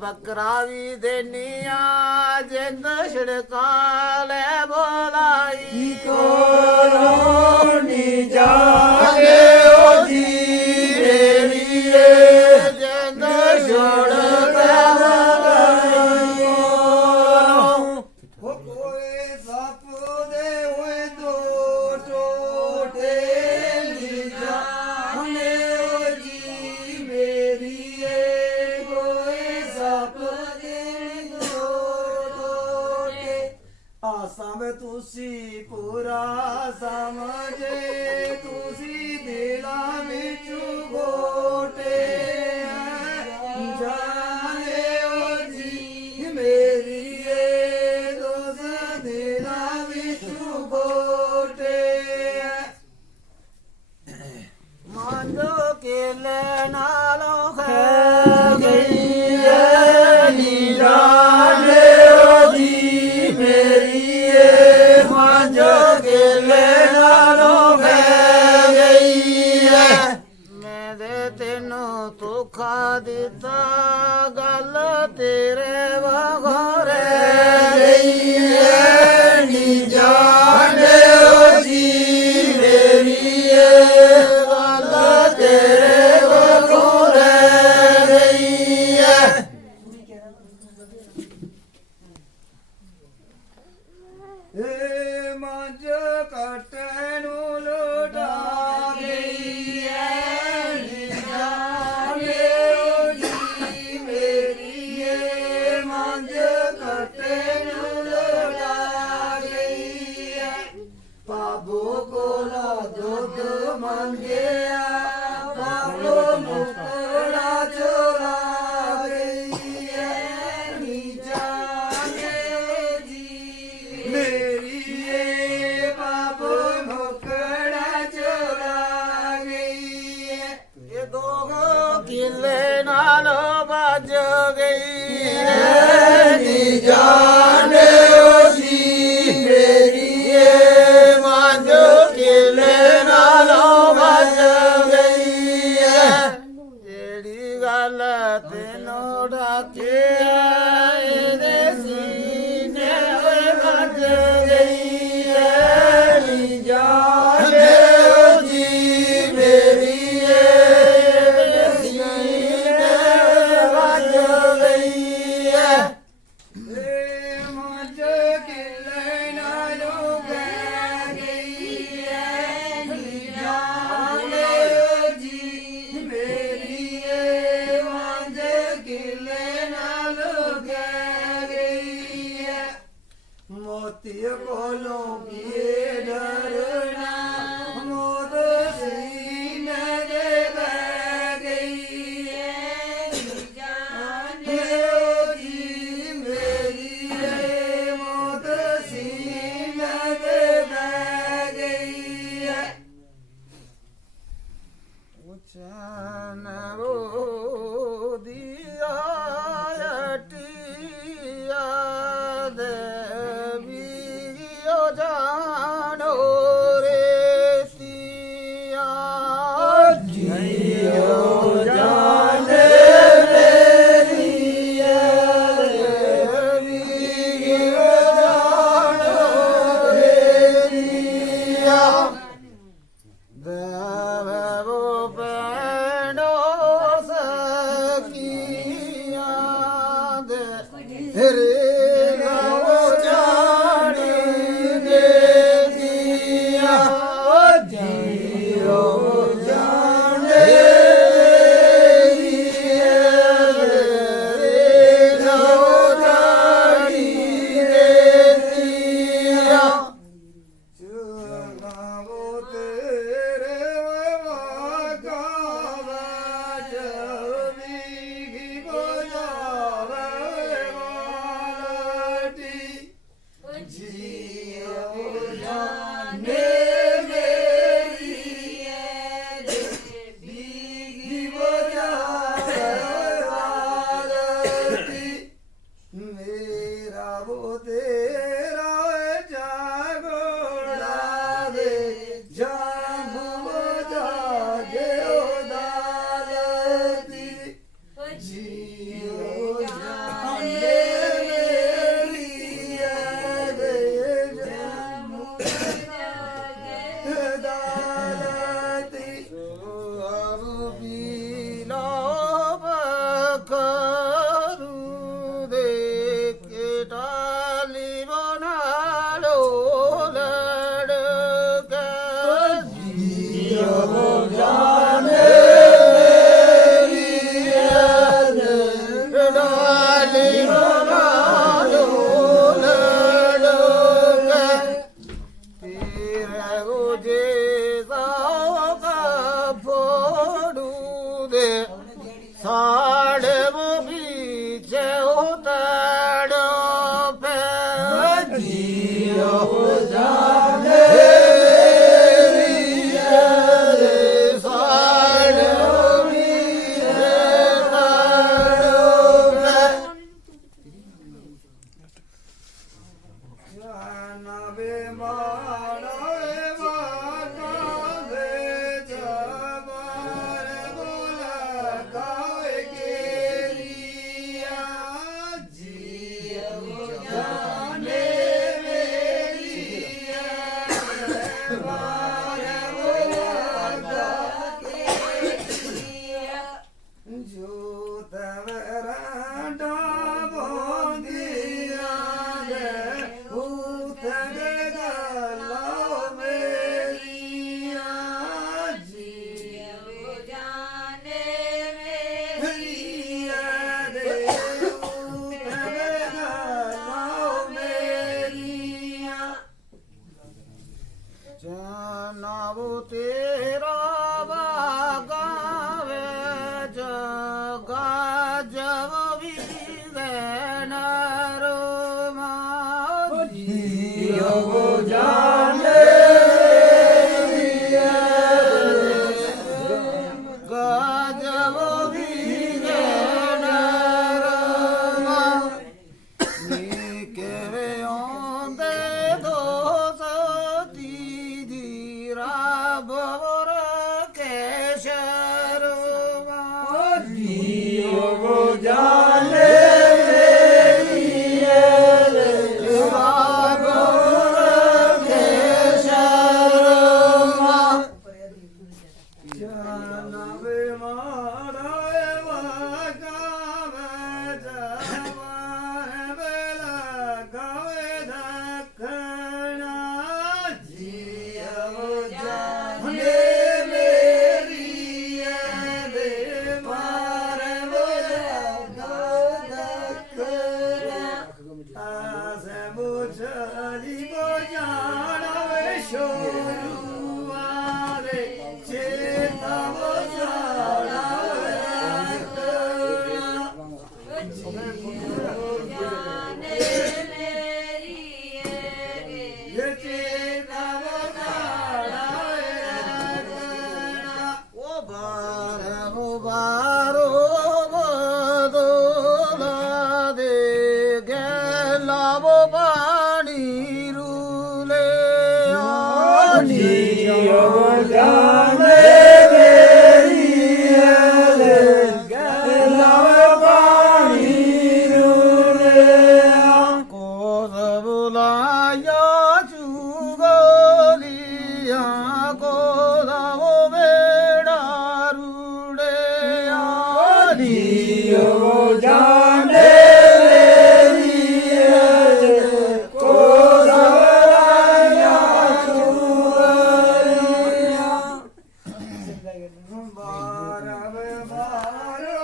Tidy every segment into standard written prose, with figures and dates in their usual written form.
बकरा भी देनिया जिंद छिड़का ले बोलाई कोरोनी जागे ओ जी मेरी जिंद छिड़का कोई सप दे हुए दो टोटे जाने ओ जी मेरी आसा में तुसी पूरा समझे तुसी दिला में गोटे जाने ओ जी मेरी दोस्त दिला में गोटे मांझो के नालों है गई है जाने ओ जी मेरी मांझो के नालों है गई है मैं दे तेनू धोखा दिता गल तेरे वगोरे गई है नी जाने ओ जी मेरी गल तेरे वगोरे गई है मंज कटनू लुटा गई है जाने ओ जी मेरी मंज कटनू लुटा गई है बाबू कोला दुध मंगया बाबू मुकड़ा चोरा गई है नी जाने ओ जी मेरी बाबू मुकड़ा चोरा गई है ये दो किले नालो बज गई है नी जाने ओ जी मेरी मांझो किले नालो बज गई है जेड़ी गल तेनू डाकिया ਇਹਦੇ सीने बज गई है नी जाने ओ जी मेरी सीने बज गई है मंज किले नालों बह गई है नी जाने ओ जी मेरी मंज किले नालों बह गई है मोती कोलों किए डरना मोद सीने दे बह गई है जाने ओ जी मेरी मोद सीने दे बह गई है उचन रो दिया टिया देवी ओ जानो रे सिया जियो जाने मेरी देवी ओ जानो मेरिया देवो पेड़ो सखिया दे रे ओ जाने देतिया ओ जियो जाने मेरा वो तेरा ਨਵੇ ਮਾੜੇ ਵਾਕਾਂ ਦੇ ਜਬਾਰ ਬੋਲਾ ਗਾਵੇ ਕੇਰੀਆ ਜੀਉ ਜਾਣੇ ਮੇਰੀਆ ਬਾਰ ਬੋਲਾ ਗਾਵੇ ਕੇਰੀਆ ਜੋ ਤਵਰਾ जनाबो तेरा बागावे जगा जब भी गैनरो जियो जाने जब भी गैनरो के वे ओंदे दो बबर केशरवा जियो जाने बबर केशरवा जानवे मारे वागावे जवान बेला गावे दखना जियो जाने मेरिया दे मारे बेला गावे दखना आसे मुझली को जानवे शोरुआ रे चेता वो जानवे ये चेता वो ओ बारो बदोला दे गेला वो पानी रूले जियो जाने मेरिया गला पानी रूले को बुलाया चुगलिया को वो बेड़ा रूड़े जियो जाने मेरिया को सवराया चुरिया बारव बारो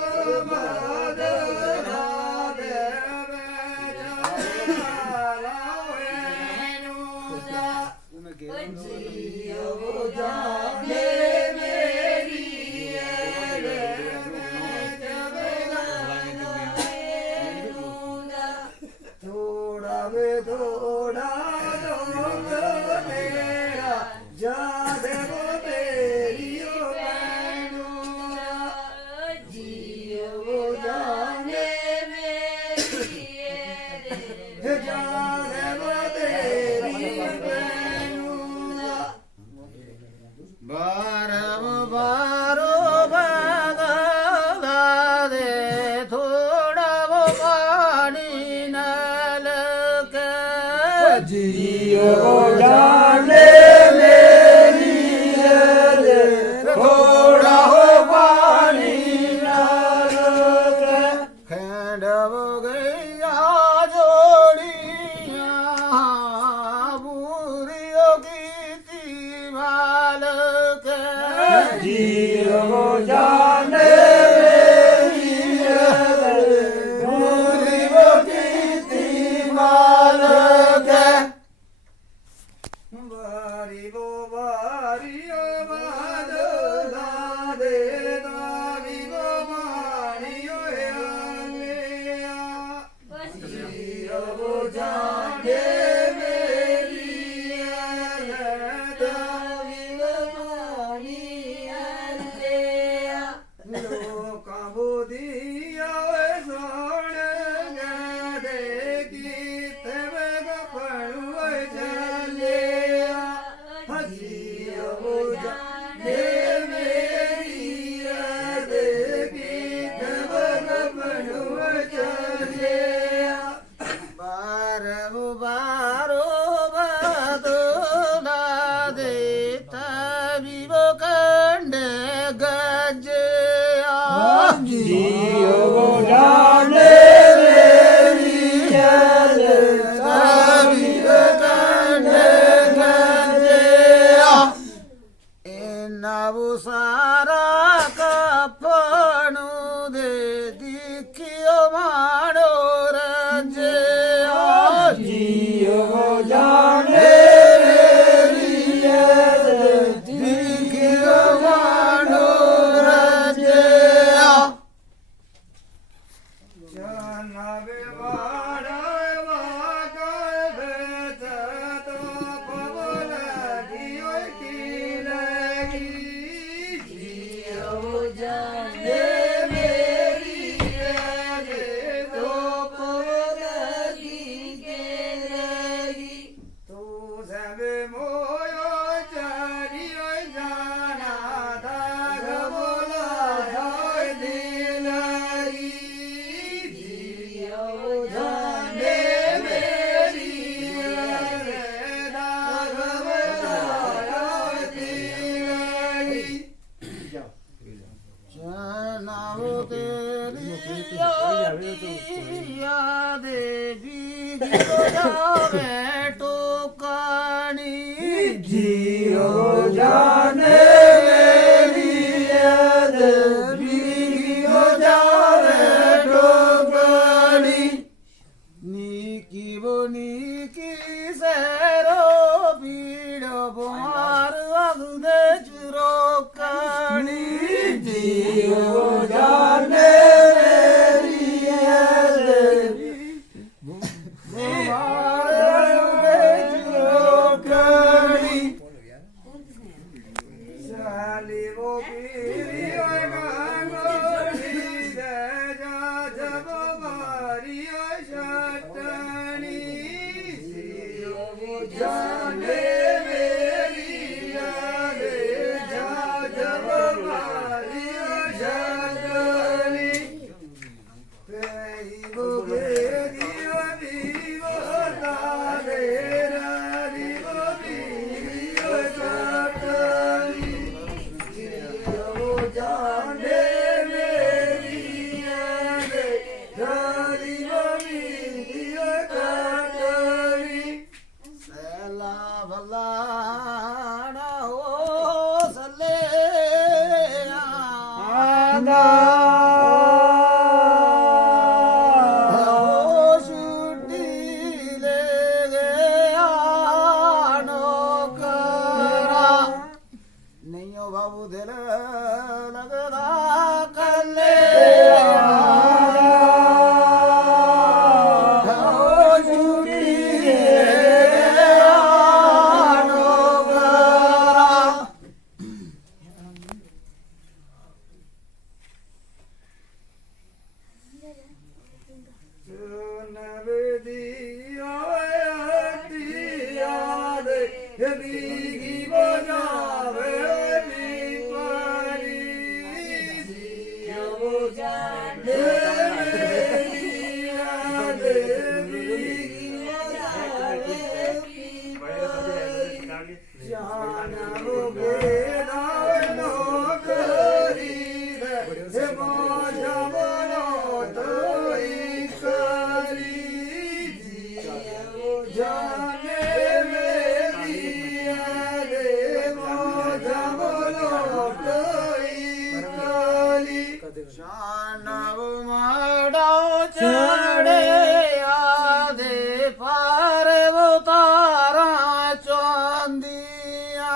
मदना देवे जलावेनुदा जियो जाने मेरिया थोड़ा वे थोड़ा दौंग तेरा जादे वो तेरी ओ बैनुआ जियो जाने जादे वो तेरी बैनुआ बारम बारो बदला दे थोड़ा वो पानी नल के जियो जाने मेरी थोड़ा हो पानी नाल खंडव गैया जोड़िया बुरियो की तीवाल के जियो जाने मेरी बुरी कीती माल के बारी वो बारी ओ बादला दे दावी वो मारी ओ आलिया जियो जाने मेरी दावी वो मारी आलिया लोका बुदिया सोण गदे की तब गपणु ਜੀਉ ਜਾਣੇ ਮੇਰੀ ਯਾਦ ਸਭੀ ਕੰਡੇ ਕੰਡਿਆ ਇਹਨਾਂ ਸਾਰਾ ਕਪਣੂ ਦੇ ਦਿਖਿਓ ਮਾਣੋ ਰਜਿਆ ਜੀਉ ਜਾਣੇ ਮੇਰੀ ਯਾਦ ਦਿਖਿਓ ਮਾਣੋ ਰਜਿਆ ਜਨਵੇ ਵਾੜਾ ਵਾਗਾਏ ਵੇਤ ਤੋ ਪਵਨ ਜੀਉ ਕੀ ਲਗੀ ਜੀਉ ਜਾਣੇ ਮੇਰੀ ਯਾਦ ਤੋ ਪਵਨ ਕੀ ਲਗੀ ਤੂੰ ਸਭੇ ਮੋਇ ਚਾਰਿਓ ਜਾਣਾ ਦਾਗ ਬੋਲਾ ਹੋਇ ਦਿਲਗੀ ਜੀਉ ਜਾਣੇ ਮੇਰੀ ਯਾਦ ਦਾਗ ਬੋਲਾ ਹੋਇ ਦਿਲਗੀ ਜਨਾਵ ਤੇਰੀ ਯਾਦੇ ਵੀ ਜਾਵੇ ਟੋਕਣੀ ਜੀਉ ਜਾਣੇ ਮੇਰੀ ਯਾਦ ਬੀਗਿਓ ਜਾਵੇ ਡੋਬਣੀ ਨੀਕੀ ਬੋ ਨੀਕੀ ਸੈਰੋ ਪੀੜ ਬਿਮਾਰ ਅਗਦੇ ਚੁਰੋਕਣੀ ਜੀਉ ਜਾਣੇ ਮੇਰੀ ਯਾਦ ਬਿਮਾਰ ਅਗਦੇ ਚੁਰੋਕਣੀ ਸਾਲੀ ਵੋ ਪੀਰੀ ਓਏ ਗਾਂਗੋੜੀ ਦੇ ਜਾ ਜਬ ਮਾਰੀ ਓਏ ਛਟਣੀ ਜੀਉ ਜਾਣੇ ਮੇਰੀ ਯਾਦ ਜਾ ਜਬ ਮਾਰੀ ਓਏ ਛਟਣੀ ਪਈ ਵੋ ਗੇਰੀ ਓ ਦੀਵੋ ਤਾਰੇ ਰਾਰੀ ਵੋ ਦੀਵੀ ਓ ਕਾਟਲੀ ਜੀਉ ਜਾਣੇ ਮੇਰੀ ਯਾਦ ਰਾਰੀ ਵੋ ਦੀਵੀ ਓ ਕਾਟਲੀ ਸੈਲਾ ਭਲਾਣਾ ਹੋ ਸੱਲੇ ਆਂਦਾ ਹੋ ਛੁੱਟੀ ਲੈ ਗਿਆ ਨੌਕਰਾ ਨਹੀਂ ਉਹ ਬਾਬੂ ਦਿਲ ਲੱਗਦਾ ਕੱਲੇ ਹੋ ਛੁੱਟੀ ਲੈ ਗਿਆ ਨੌਕਰਾ ਨਵਦੀ ਓਏ ਆਤੀ ਯਾਦ ਬੀਗੀ ਬਜਾਵੇ ਨੀ ਪਾਰੀ ਜੀਉ ਜਾਣੇ ਮੇਰੀ ਯਾਦ ਬੀਗੀ ਬਜਾਵੇ ਨੀ ਪਾਰੀ ਜਾਨੋ ਗੇਦਾ ਨੌਕਰੀ ਦੇ ਮੋਜਾ ਬਨੋ ਤੋਈ ਕਰੀ ਜੀਉ ਜਾਣੇ ਮੇਰੀ ਯਾਦ ਮੋਜਾ ਬਨੋ ਤੋਈ ਕਰੀ ਸ਼ਾਨਵ ਮਾੜਾ ਚੜਿਆ ਦੇ ਪਾਰ ਉਤਾਰਾਂ ਚਾਂਦੀਆਂ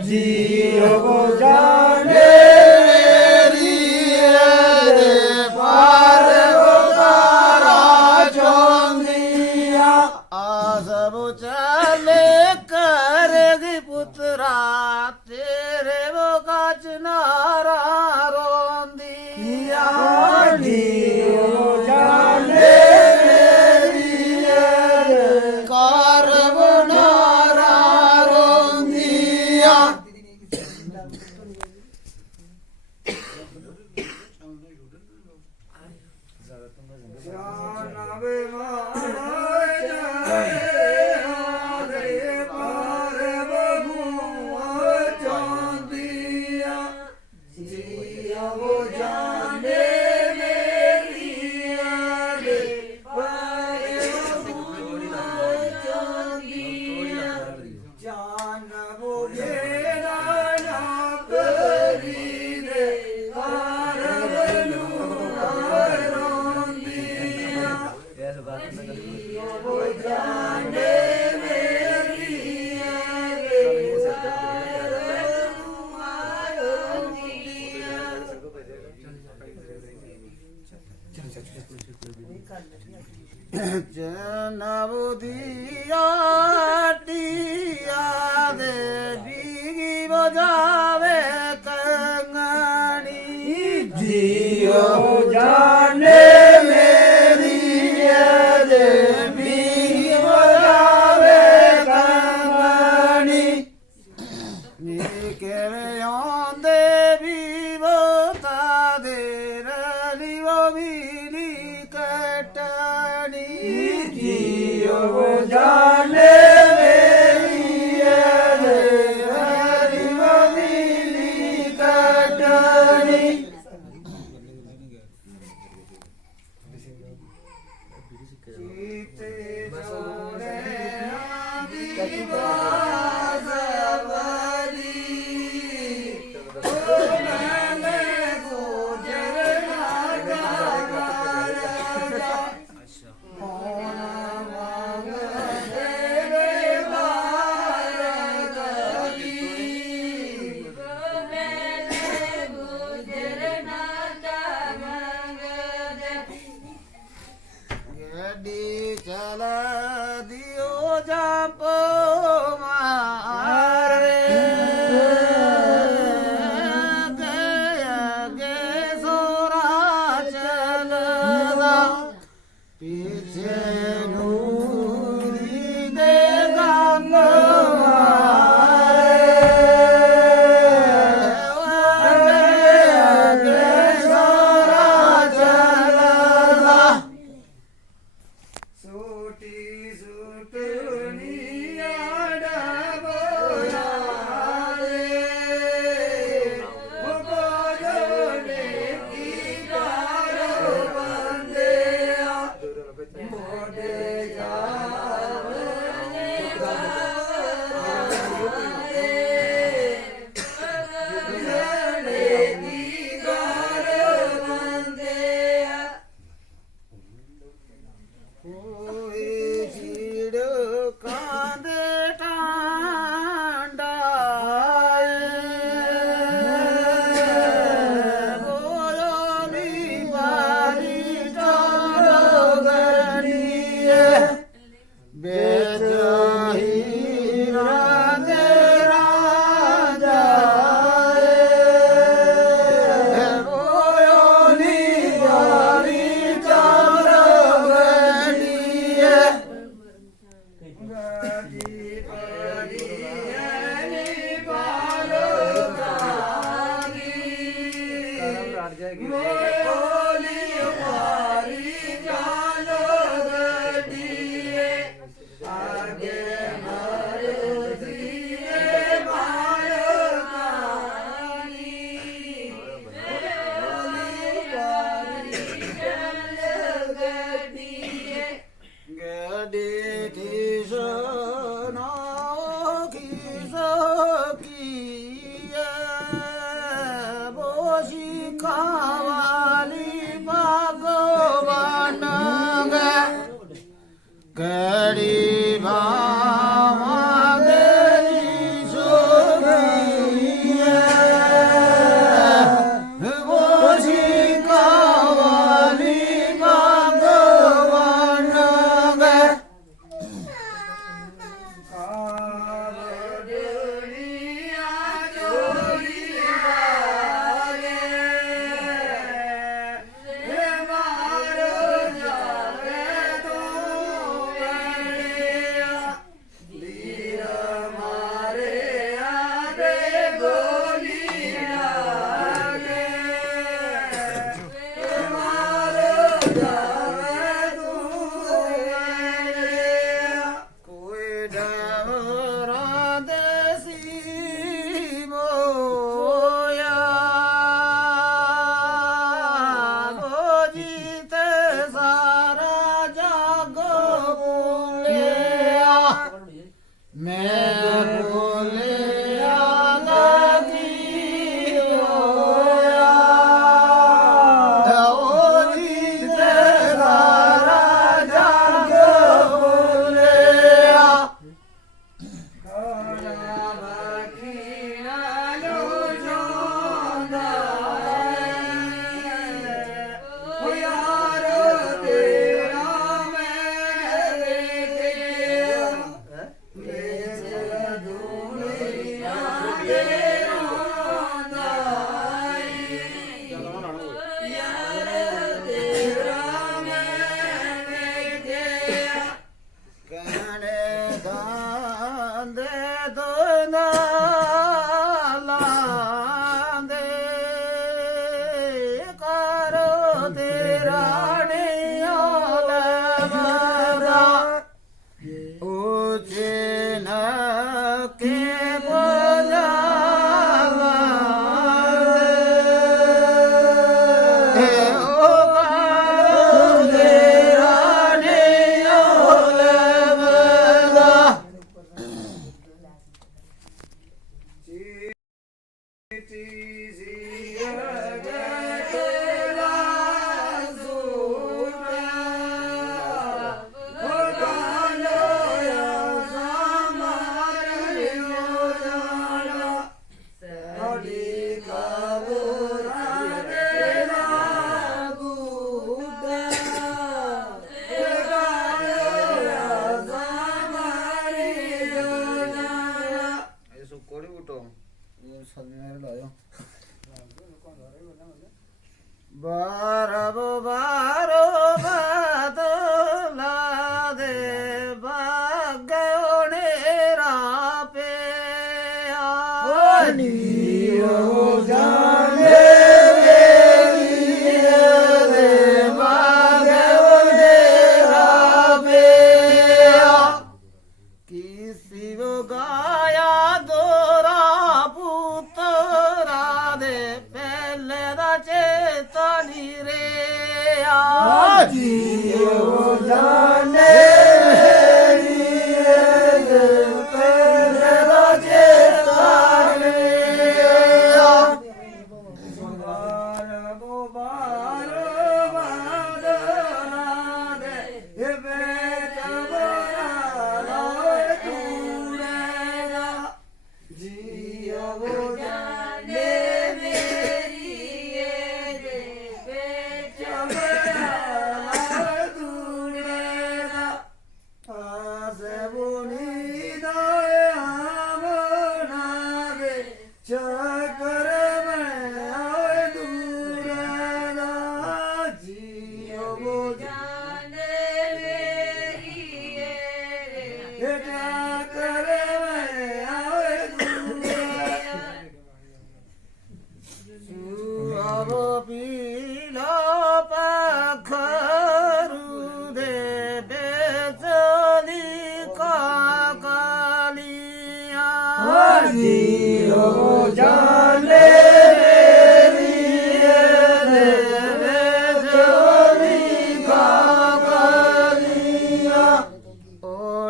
ਜੀਉ ਜਾਣੇ ਮੇਰੀ ਯਾਦ ਪਾਰ ਉਤਾਰਾਂ ਚਾਂਦੀਆਂ ਆਸਬ ਚਾਲੇ ਕਰਗੀ ਪੁੱਤਰਾ ਤੇਰੇ ਵਕਾਚ ਨਾਰਾ ਰੋਂਦੀਆਂ ਜੀਉ ਜਾਣੇ ਮੇਰੀ ਯਾਦ ਕਾਰ ਬਨਾਰਾ ਰੋਂਦੀਆਂ ਜਾਨ ਬੁਝੇਰਾ ਨਾ ਕਰੀ ਰੇ ਕਾਰਨ ਨੂੰ ਰੋਂਦੀਆਂ ਉਹ ਜਾਣੇ ਮੇਰੀ ਰੇ ਕਾਰਨ ਨੂੰ ਰੋਂਦੀਆਂ ਜਨਮ ਦੀਆ ਟੀਆ ਦੇ ਬੀਗੀ ਬਜਾਵੇ ਕੰਗਣੀ ਜੀਓ ਜਾਣੇ ਮੇਰੀ ਦੇ ਬੀਗੀ ਬਜਾਵੇ ਕੰਗਣੀ ਨੀ ਕਿਵੇਂ ਆਉਂਦੇ ਵੀ ਬੋਤਾ ਦੇ ਰਲੀ ਉਹ ਮੀਲੀ ਕਟਣੀ ਜੀਓ ਜਾਣੇ ਮੇਰੀ ਦੇ ਹਰੀ ਮਦੀਨੀ ਕਟਣੀ ਬੋਲਿਆ ਨਾ ਕੀ ਹੋਇਆ ਓ ਜੀ ਤੇਰਾ ਰਾਜਾ ਬੋਲਿਆ ਖੜਾ ਬਖੀਣਾ ਜੋ ਜਾਂਦਾ ਓ ਯਾਰ ਤੇਰਾ ਮੈਂ ਦੇਖਿਆ ਵੇਚ ਦੁਨੀਆ ਦੇ ਰੋਂਦਾ ਯਾਰ ਤੇਰਾ ਮੈਂ ਦੇਖਿਆ ਕਹਿਣੇ ਗਾਂਦੇ ਦੋਨਾ ਲਾਂਦੇ ਕਰੋ ਤੇਰਾ ਨਿਓਲ ਬਰਾ ਉਚੇ ਨ ਕੇ ਬੋਲਾ ਬਾਰੋ ਬਾਰੋ ਬਦਲਾ ਦੇ ਬਾਗੋਨੇ ਰਾਪੇ ਆਨੀ ਹੋ ਜਾਣੇ ਦੇ ਬਾਗੋਨੇ ਰਾਪੇ ਕਿਸੀ ਵੋ ਗਾਇਆ ਦੋਰਾ ਪੁੱਤਰਾ ਦੇ ਪਹਿਲੇ ਦਾ ਚੇਤਨੀ ਰੇ ਆ ਜੀਓ ਜਾਣੇ ਪਹਿਲੇ ਦਾ ਚੇਤਨੀ ਸੁਬਾਰ ਬੋਬਾਰ ਵਾਦਨਾ ਦੇ ਵਿੱਚ ਬਣਾ ਲੋਏ ਤੂੜੇਗਾ ਜੀਓ ਜਾਣੇ ਚੱਕਰ ਮੈਂ ਆਏ ਦੂਰ ਦਾ ਜੀਓ ਜਾਣੇ ਮੇਰੀ ਏ ਚੱਕਰ ਮੈਂ ਆਏ ਦੂਰ ਸੁਆਵ ਪੀਲਾ ਪਖਰੂ ਦੇ ਬੇਚਲੀ ਕਾਕਲੀਆਂ ਜੀਓ ਜਾਣੇ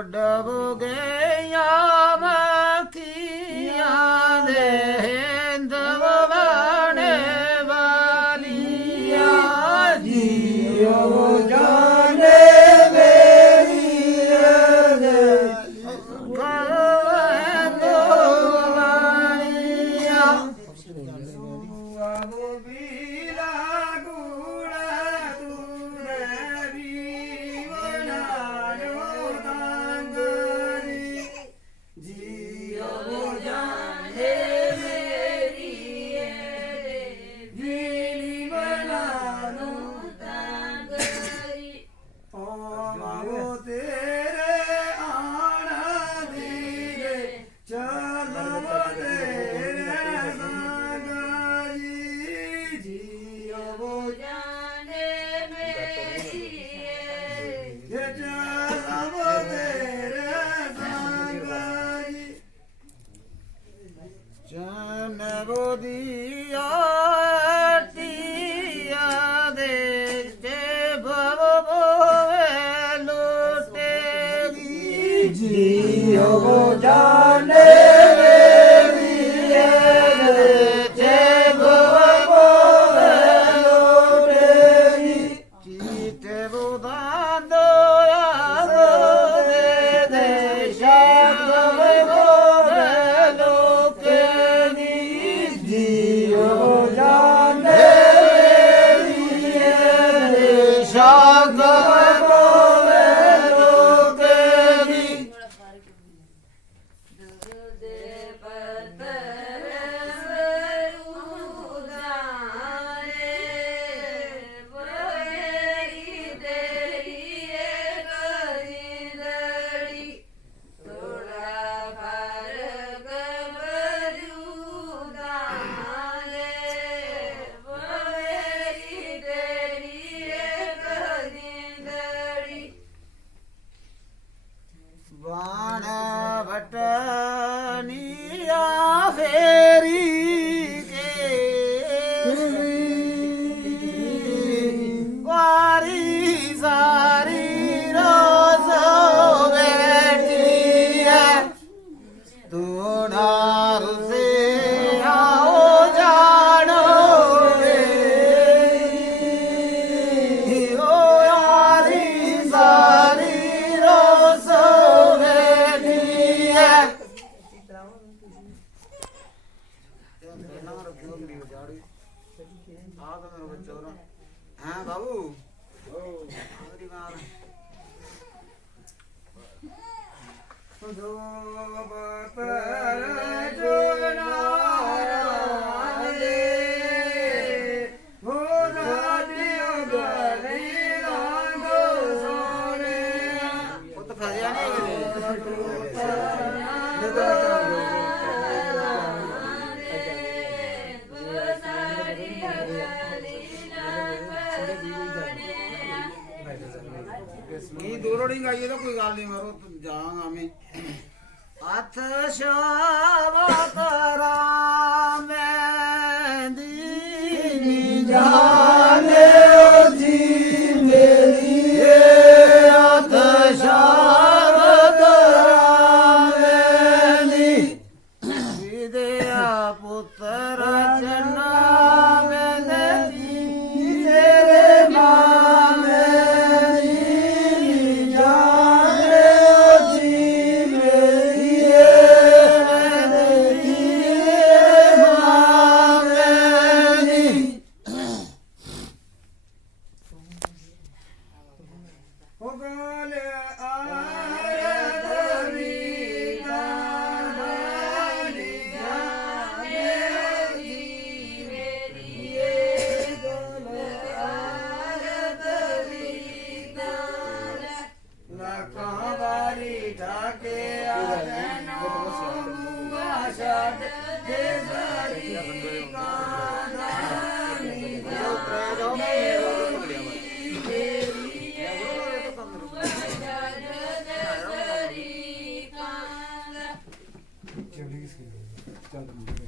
ਡਬ ਗਈਆਂ ਮੱਖੀਆਂ ਦੇ ਹਿੰਦ ਵਵਾਣੇ ਵਾਲੀਆਂ ਜੀਓ ਜਾਣੇ ਮੇਰੀ ਗੰਦੋ ਵਾਲੀਆਂ कनिया फेरी के वारी सारी रोज बैठी है तू नारू से आओ जानो रे ओ यारी सारी रोज बैठी है हाँ बाबू वो तो फंसिया नहीं दूरों नहीं गाइए तो कोई गाल नहीं मारो तुम जाऊंगा मैं अथ शावा करा मैं दीनी जाने जी मेरी अथ शावा करा मैं विदया पुत्र चना मैं तेरे मां चल